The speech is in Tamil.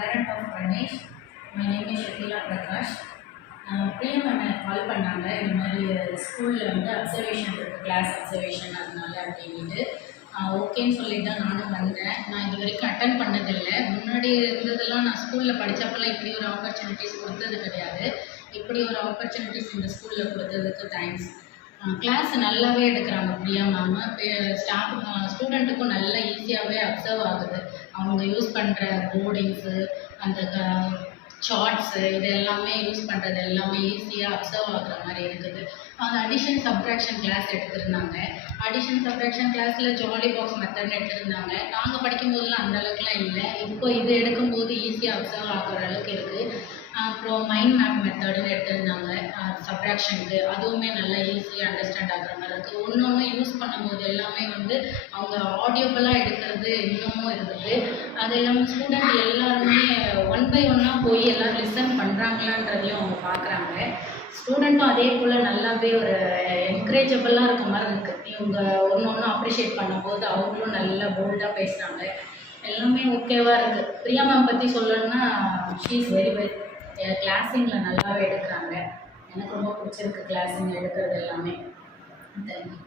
parent of Pranesh. My name is Shakila Prakash. பிரியம் எனக்கு கால் பண்ணாங்க, இந்த மாதிரி ஸ்கூலில் வந்து அப்சர்வேஷன் இருக்குது, கிளாஸ் அப்சர்வேஷன் அதனால அப்படின்ட்டு ஓகேன்னு சொல்லிட்டு தான் நானும் வந்தேன். நான் இது வரைக்கும் அட்டன் பண்ணதில்லை. முன்னாடி இருந்ததெல்லாம் நான் ஸ்கூலில் படித்தப்பெல்லாம் இப்படி ஒரு ஆப்பர்ச்சுனிட்டிஸ் கொடுத்தது கிடையாது. இப்படி ஒரு ஆப்பர்ச்சுனிட்டிஸ் இந்த ஸ்கூலில் கொடுத்ததுக்கு தேங்க்ஸ். கிளாஸ் நல்லாவே எடுக்கிறாங்க பிரியா மேம். ஸ்டூடெண்ட்டுக்கும் நல்லா ஈஸியாகவே அப்சர்வ் ஆகுது. அவங்க யூஸ் பண்ணுற போர்டிங்ஸு, அந்த சார்ட்ஸு, இது எல்லாமே யூஸ் பண்ணுறது எல்லாமே ஈஸியாக அப்சர்வ் ஆகுற மாதிரி இருக்குது. அது அடிஷன் சப்ட்ராக்ஷன் கிளாஸ் எடுத்திருந்தாங்க. அடிஷன் சப்ட்ராக்ஷன் கிளாஸில் ஜாலி பாக்ஸ் மெத்தட்னு எடுத்திருந்தாங்க. நாங்கள் படிக்கும்போதெல்லாம் அந்த அளவுக்குலாம் இல்லை. இப்போ இது எடுக்கும்போது ஈஸியாக அப்சர்வ் ஆகிற அளவுக்கு இருக்குது. அப்புறம் மைண்ட் மேப் மெத்தடுன்னு எடுத்திருந்தாங்க சப்ட்ராக்ஷனுக்கு. அதுவுமே நல்லா ஈஸியாக அண்டர்ஸ்டாண்ட் ஆகிற மாதிரி இருக்குது. ஒன்று யூஸ் பண்ணும்போது எல்லாமே வந்து அவங்க ஆடியோபலாக எடுக்கிறது இன்னமும் இருக்குது. அது இல்லாமல் ஸ்டூடெண்ட் எல்லாருமே ஒன் பை ஒன்னாக போய் எல்லாம் லிசன் பண்ணுறாங்களான்றதையும் அவங்க பார்க்குறாங்க. ஸ்டூடெண்ட்டும் அதே போல் நல்லாவே ஒரு என்கரேஜபிளாக இருக்க மாதிரி இருக்குது. இவங்க ஒன்று அப்ரிஷியேட் பண்ணும்போது அவங்களும் நல்லா போல்டாக பேசுகிறாங்க. எல்லாமே ஓகேவாக இருக்குது. பிரியா மேம் பற்றி சொல்லணும்னா ஷீ இஸ் வெரி வெல். கிளாஸிங்கில் நல்லாவே எடுக்கிறாங்க. எனக்கு ரொம்ப பிடிச்சிருக்கு கிளாஸிங் எடுக்கிறது எல்லாமே. தேங்க்யூ.